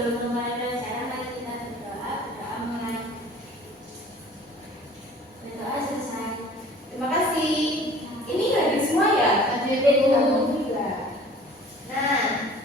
sebelum memulai pelajaran, mari kita berdoa mulai. Berdoa selesai. Terima kasih. Ini hadir semua ya? Hadir alhamdulillah. Nah,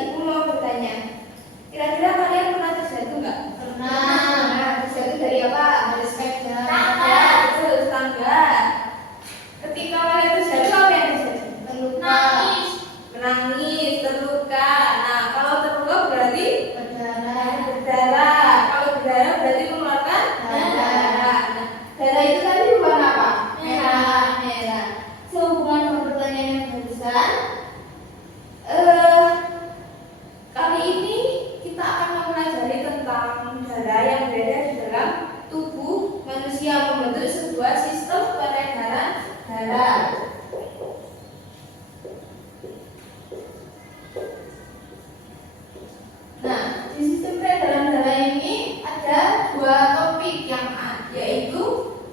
Ibu mau bertanya. Kira-kira kalian pernah terjatuh nggak? Pernah. Nah, terjatuh dari apa? Dari sepeda. Tangga. Betul, tangga. Ketika kalian terjatuh, apa yang terjadi? Terluka. Menangis, terluka. Nah, kalau terluka berarti berdarah. Kalau berdarah berarti mengeluarkan darah. Nah, darah itu tadi bukan apa? Merah. Sehubungan dengan pertanyaan yang barusan, kali ini kita akan mempelajari tentang darah yang berada di dalam tubuh manusia membentuk sebuah sistem peredaran darah. Nah, di sistem peredaran darah ini ada dua topik yaitu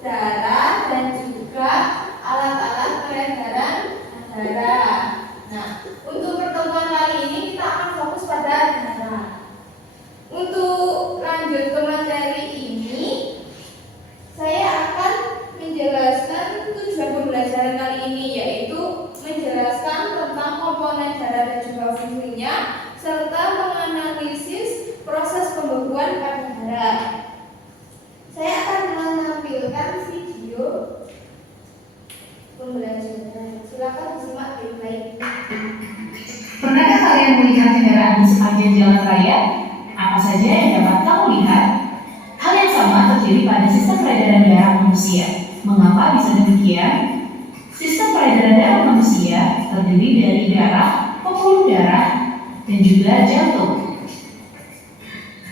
darah dan juga alat-alat peredaran darah. Nah, untuk pertemuan kali ini kita akan fokus pada darah. Untuk lanjut ke materi ini, saya akan menjelaskan tujuan pembelajaran kali ini, yaitu menjelaskan tentang komponen darah dan juga fungsinya, serta menganalisis proses pembekuan pada darah. Saya akan menampilkan video pembelajaran. Silakan disimak baik-baik. Pernahkah kalian melihat kendaraan di sepanjang jalan raya? Apa saja yang dapat kamu lihat? Hal yang sama terjadi pada sistem peredaran darah manusia. Mengapa bisa demikian? Sistem peredaran darah manusia terdiri dari darah, pembuluh darah, dan juga jantung.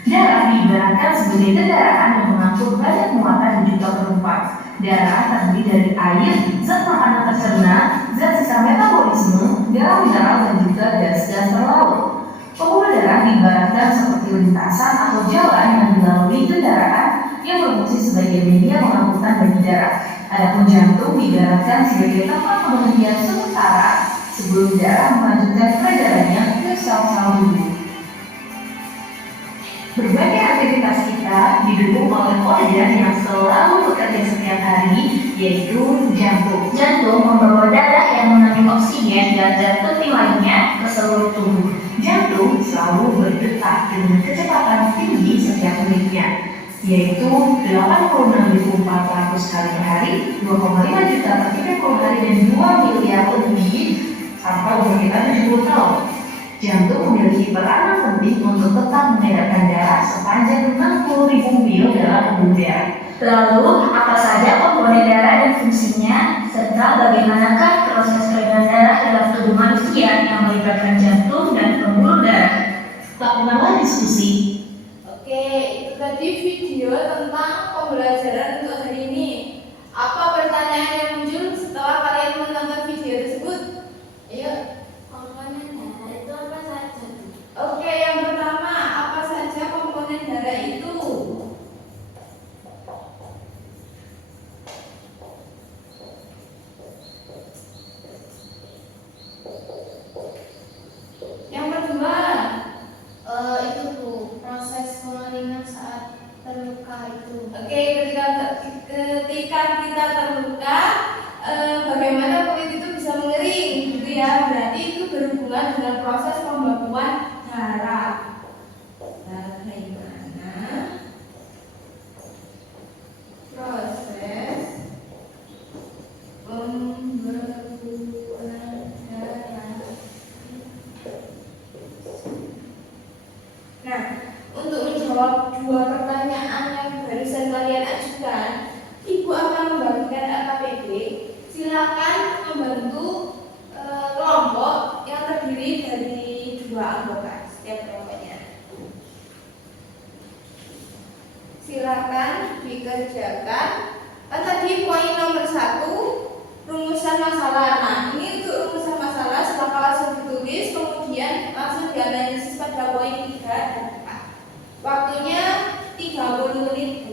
Darah diibaratkan sebagai kendaraan yang mengangkut banyak muatan dan juga penumpang. Darah terdiri dari air, zat makanan tercerna, zat sisa metabolisme, darah mineral, dan juga gas-gas terlalu. Pembuluh darah diibaratkan seperti lintasan atau jalan yang dilalui kendaraan yang berfungsi sebagai media pengangkutan bagi darah. Adapun jantung diibaratkan sebagai tempat pemberhentian sementara sebelum darah melanjutkan peredarannya ke sel-sel tubuh. Berbagai aktivitas kita didukung oleh organ yang selalu bekerja setiap hari, yaitu jantung. Jantung membawa darah yang mengandung oksigen dan zat penting lainnya ke seluruh tubuh. Jantung selalu berdetak dengan kecepatan tinggi setiap menitnya, yaitu 86.400 kali per hari, 2,5 juta per 30 hari, dan 2 miliar lebih sampai umur kita 70 tahun. Jantung memiliki peranan penting untuk tetap mengedarkan darah sepanjang 60.000 mil dalam pembuluh darah. Lalu, apa saja komponen darah dan fungsinya, serta bagaimanakah proses peredaran darah dalam tubuh manusia yang melibatkan jantung dan pembuluh darah? Lakukanlah diskusi. Oke, itu tadi video tentang pembelajaran untuk hari ini. Apa pertanyaan yang muncul setelah kalian menonton video tersebut? Ayo. Komponen darah itu apa saja? Oke, yang pertama, apa saja komponen darah itu? Yang kedua, Itu tuh proses pengeringan saat terluka itu. oke, ketika kita terluka, bagaimana kulit itu bisa mengering, gitu ya? Berarti itu berhubungan dengan proses pembekuan darah. Bagaimana proses pembekuan darah? Nah, untuk menjawab dua pertanyaan yang barusan kalian ajukan, Ibu akan membagikan LKPD. Silakan membentuk kelompok yang terdiri dari 2 anggota setiap kelompoknya. Silakan dikerjakan. Tadi poin nomor 1, rumusan masalah. Nah, ini untuk rumusan masalah silakan langsung ditulis, kemudian langsung dianalisis pada poin 3 dan 4. Waktunya 30 menit.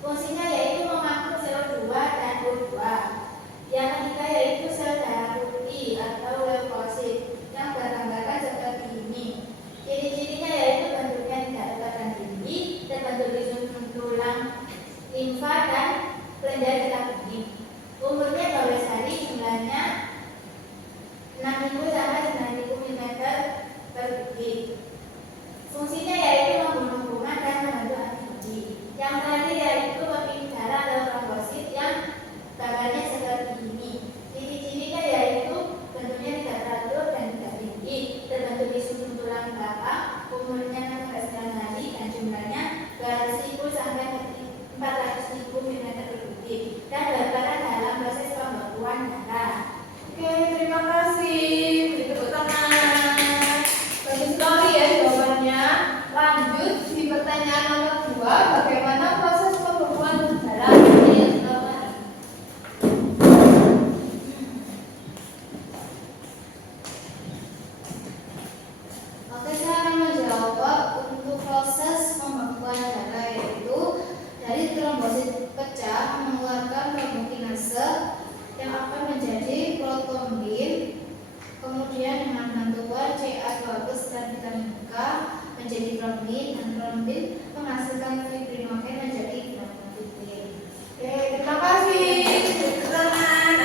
Fungsinya yaitu mengangkut CO2 dan O2. Yang ketiga yaitu sel darah putih atau leukosit yang bergambarkan seperti ini. Ciri-cirinya yaitu bentuknya tidak lebar dan tinggi, terbentuk di susun tulang, limfa dan kelenjar getah bening. Umurnya 12 hari, jumlahnya 6.000 sampai 9.000 mm per kubik. Fungsinya yaitu membunuh kuman dan membentuk antibodi. Yang terakhir yaitu pemilik darah atau trombosit yang gambarnya seperti ini. Ciri-cirinya yaitu bentuknya tidak teratur dan tidak tinggi, terbentuk di susun tulang belakang, umurnya 6-9 hari dan jumlahnya 200.000 sampai 400.000 mm per kubik dan berperan dalam proses pembekuan darah. Oke, terima kasih. Beri tepuk tangan. Bagus sekali ya jawabannya. Lanjut di pertanyaan nomor 2, bagaimana proses pembekuan darah? Oke, saya akan menjawab untuk proses pembekuan darah, yaitu dari trombosit pecah mengeluarkan trombokinase yang akan menjadi protombin, kemudian dengan bantuan Ca2+ dan vitamin K menjadi trombin, dan trombin menghasilkan fibrinogen menjadi trombofibrin. Oke, terima kasih. Teman-teman,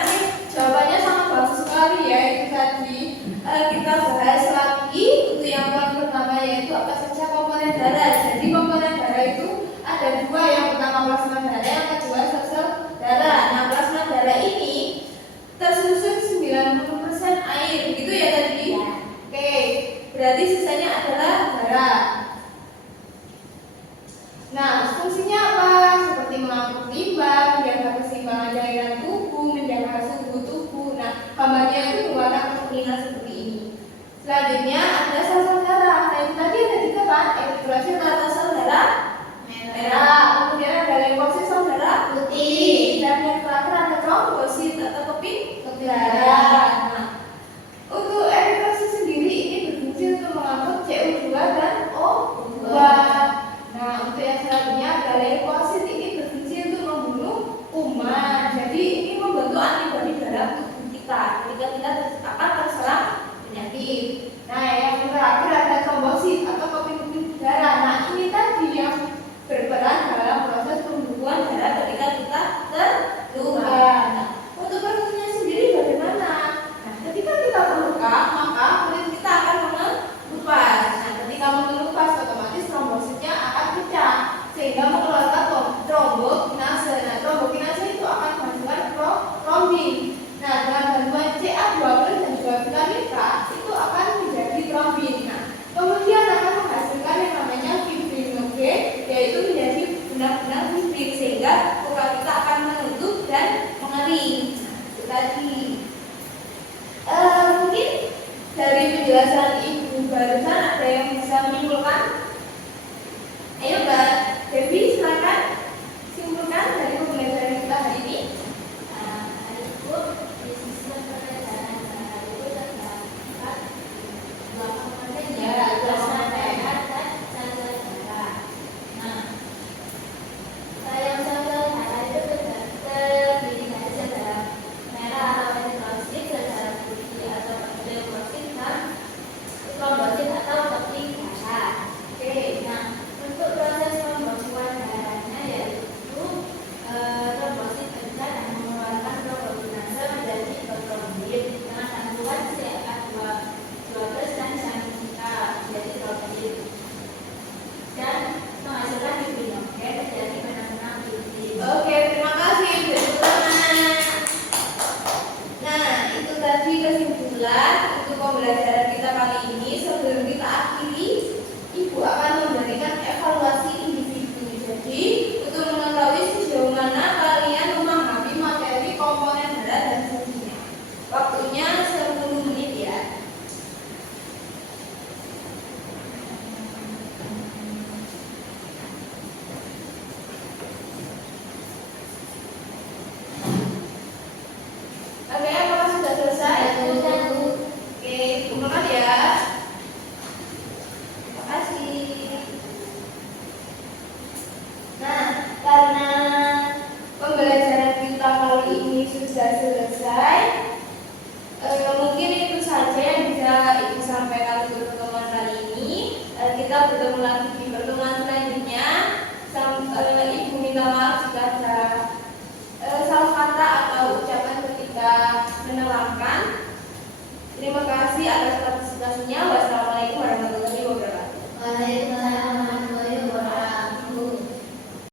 jawabannya sangat bagus sekali ya. Itu tadi kita bahas lagi untuk yang pertama yaitu apa saja komponen darah. Jadi komponen darah itu ada dua, yang pertama plasma darah, yang kedua sel darah. Nah, plasma darah ini tersusun 90% air, begitu ya tadi? Ya. Oke, berarti sisanya adalah darah. Nah, fungsinya apa? Seperti mengangkut limbah, menjaga keseimbangan cairan tubuh, menjaga suhu tubuh. Nah, gambarnya itu berwarna kekuningan seperti ini. Selanjutnya ada sel darah. Nah, itu tadi ada tiga kan? Eritrosit atau sel darah merah. Kemudian ada leukosit, sel darah putih. Dan yang terakhir ada trombosit atau keping darah. Nah, untuk eritrosit sendiri ini berfungsi untuk mengangkut CO2 dan O2. Nah, untuk yang selanjutnya ada leukosit, ini berfungsi untuk membunuh kuman. Jadi ini membentuk antibodi dalam tubuh kita ketika kita akan terserang penyakit. Nah, yang terakhir ada trombosit atau keping darah. Nah, ini tadi yang berperan dalam proses pembekuan darah ketika kita terluka. Nah, untuk prosesnya sendiri bagaimana? Nah, ketika kita terluka, maka kulit kita akan mengelupas. Nah, ketika mengelupas, otomatis trombositnya akan pecah sehingga mengeluarkan trombokinase. Nah, trombokinase itu akan menghasilkan trombin. Nah, dengan bantuan Ca2+ dan juga vitamin K itu akan menjadi trombin. Nah, kemudian akan menghasilkan yang namanya fibrinogen, yaitu menjadi benar-benar fibrin sehingga luka kita akan menutup dan mengering. Nah, itu tadi. Mungkin dari penjelasan Ibu barusan ada yang bisa menyimpulkan? Ayo Mbak Devi, silakan simpulkan dari pembelajaran kita hari ini. Ibu, di sistem perencanaan darah itu terdapat dua komponen ya, plasma darah dan sel darah. Nah, yang sel darah itu terdiri dari sel darah merah atau sudah selesai. Mungkin itu saja yang bisa Ibu sampaikan untuk pertemuan kali ini. Kita bertemu lagi di